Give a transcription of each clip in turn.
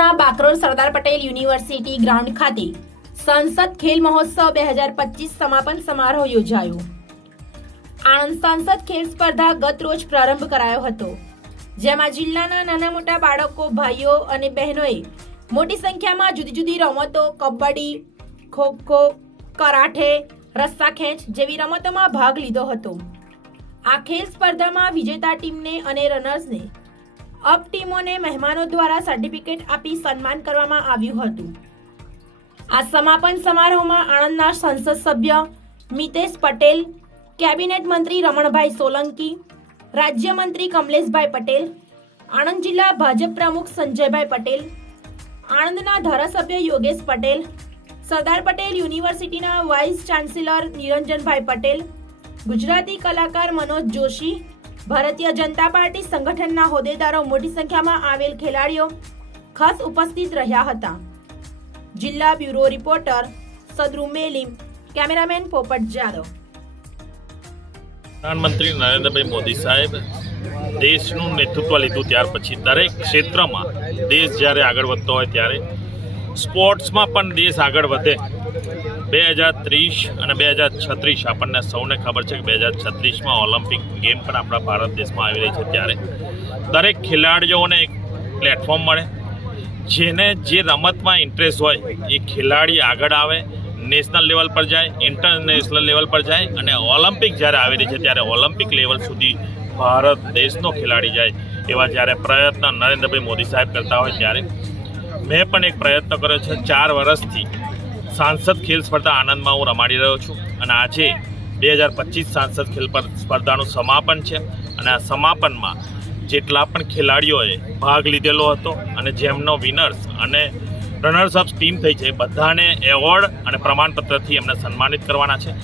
આણંદના Bakrol Sardar Patel university ground ખાતે સંસદ ખેલ મહોત્સવ બે હજાર પચીસ સમાપન સમારોહ યોજાયો. આણંદ સંસદ ખેલ સ્પર્ધા ગત રોજ પ્રારંભ કરાયો હતો, જેમાં જિલ્લાના નાના મોટા બાળકો, ભાઈઓ અને બહેનોએ મોટી સંખ્યામાં જુદી જુદી રમતો, કબડ્ડી, ખોખો, કરાઠે રસ્સા ખેંચ જેવી રમતોમાં ભાગ લીધો હતો. આ ખેલ સ્પર્ધામાં વિજેતા ટીમને અને રનર્સને અપ ટીમોને મહેમાનો દ્વારા સર્ટિફિકેટ આપી સન્માન કરવામાં આવ્યું હતું. આ સમાપન સમારોહમાં આણંદના સંસદ સભ્ય મિતેશ પટેલ, કેબિનેટ મંત્રી રમણભાઈ સોલંકી, રાજ્યમંત્રી કમલેશભાઈ પટેલ, આણંદ જિલ્લા ભાજપ પ્રમુખ સંજયભાઈ પટેલ, આણંદના ધારાસભ્ય યોગેશ પટેલ, સરદાર પટેલ યુનિવર્સિટીના વાઇસ ચાન્સેલર નિરંજનભાઈ પટેલ, ગુજરાતી કલાકાર મનોજ જોશી ભારતીય જનતા પાર્ટી સંગઠનના હોદ્દેદારો મોટી સંખ્યામાં આવેલ ખેલાડીઓ ખાસ ઉપસ્થિત રહ્યા હતા. જિલ્લા bureau reporter Sadru Melim cameraman Popat Jadav. પ્રધાનમંત્રી નરેન્દ્રભાઈ મોદી સાહેબ, દેશનું નેતૃત્વ લીધું ત્યાર પછી દરેક ક્ષેત્રમાં દેશ જ્યારે આગળ વધતો હોય ત્યારે સ્પોર્ટ્સમાં પણ દેશ આગળ વધે. બે હજાર ત્રીસ અને બે હજાર છત્રીસ આપણને સૌને ખબર છે કે બે હજાર છત્રીસમાં ઓલિમ્પિક ગેમ પણ આપણા ભારત દેશમાં આવી રહી છે ત્યારે. દરેક ખેલાડીઓને એક પ્લેટફોર્મ મળે. જેને જે રમતમાં ઇન્ટરેસ્ટ હોય, એ ખેલાડી આગળ આવે નેશનલ લેવલ પર જાય ઇન્ટરનેશનલ લેવલ પર જાય અને ઓલિમ્પિક જ્યારે આવી રહી છે ત્યારે ઓલિમ્પિક લેવલ સુધી ભારત દેશનો ખેલાડી જાય એવા જ્યારે પ્રયત્ન નરેન્દ્રભાઈ મોદી સાહેબ કરતા હોય ત્યારે. મેં પણ એક પ્રયત્ન કર્યો છે, ચાર વર્ષથી સાંસદ ખેલ સ્પર્ધા આનંદમાં હું રમાડી રહ્યો છું અને આજે બે હજાર પચીસ સાંસદ ખેલ પર સ્પર્ધાનું સમાપન છે અને આ સમાપનમાં જેટલા પણ ખેલાડીઓએ ભાગ લીધેલો હતો અને જેમનો વિનર્સ અને રનર્સ અપ ટીમ થઈ છે બધાને એવોર્ડ અને પ્રમાણપત્રથી એમને સન્માનિત કરવાના છે.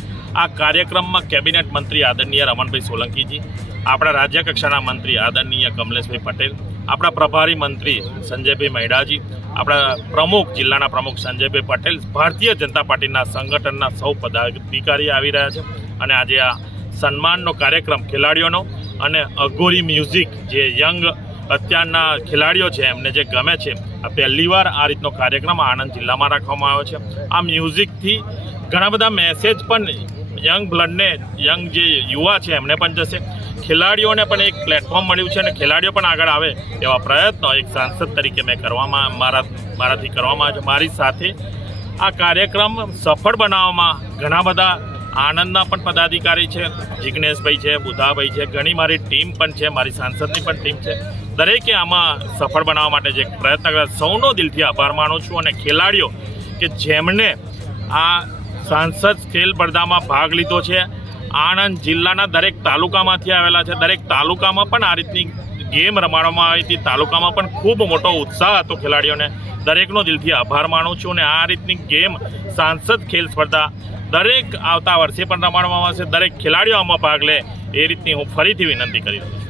આ કાર્યક્રમમાં કેબિનેટ મંત્રી આદરણીય રમણભાઈ સોલંકીજી, આપણા રાજ્ય કક્ષાના મંત્રી આદરણીય કમલેશભાઈ પટેલ આપણા પ્રભારી મંત્રી સંજયભાઈ મહેડાજી આપણા પ્રમુખ, જિલ્લાના પ્રમુખ સંજયભાઈ પટેલ, ભારતીય જનતા પાર્ટીના સંગઠનના સૌ પદાધિકારી આવી રહ્યા છે. અને આજે આ સન્માનનો કાર્યક્રમ ખેલાડીઓનો અને અઘોરી મ્યુઝિક જે યંગ અત્યારના ખેલાડીઓ છે, એમને જે ગમે છે, આ પહેલીવાર આ રીતનો કાર્યક્રમ આણંદ જિલ્લામાં રાખવામાં આવ્યો છે. આ મ્યુઝિકથી ઘણા બધા મેસેજ પણ યંગ બ્લડને યંગ જે યુવા છે, એમને પણ જશે. ખેલાડીઓને પણ એક પ્લેટફોર્મ મળ્યું છે અને ખેલાડીઓ પણ આગળ આવે એવા પ્રયત્નો એક સાંસદ તરીકે મેં કરવામાં, મારા, મારાથી કરવામાં છે મારી સાથે. આ કાર્યક્રમ સફળ બનાવવામાં ઘણા બધા આણંદના પણ પદાધિકારી છે. જિજ્ઞેશભાઈ છે, બુધાભાઈ છે, ઘણી મારી ટીમ પણ છે, મારી સાંસદની પણ ટીમ છે. દરેકે આમાં સફળ બનાવવા માટે જે પ્રયત્ન કર્યા. સૌનો દિલથી આભાર માનું છું અને ખેલાડીઓ કે જેમણે આ સાંસદ ખેલ સ્પર્ધામાં ભાગ લીધો છે આણંદ જિલ્લાના દરેક તાલુકામાંથી આવેલા છે. દરેક તાલુકામાં પણ આ રીતની ગેમ રમાડવામાં આવી હતી. તાલુકામાં પણ ખૂબ મોટો ઉત્સાહ હતો ખેલાડીઓને. દરેકનો દિલથી આભાર માનું છું અને આ રીતની ગેમ સાંસદ ખેલ સ્પર્ધા દરેક આવતા વર્ષે પણ રમાડવામાં આવશે. દરેક ખેલાડીઓ આમાં ભાગ લે. એ રીતની હું ફરીથી વિનંતી કરી રહ્યો છું.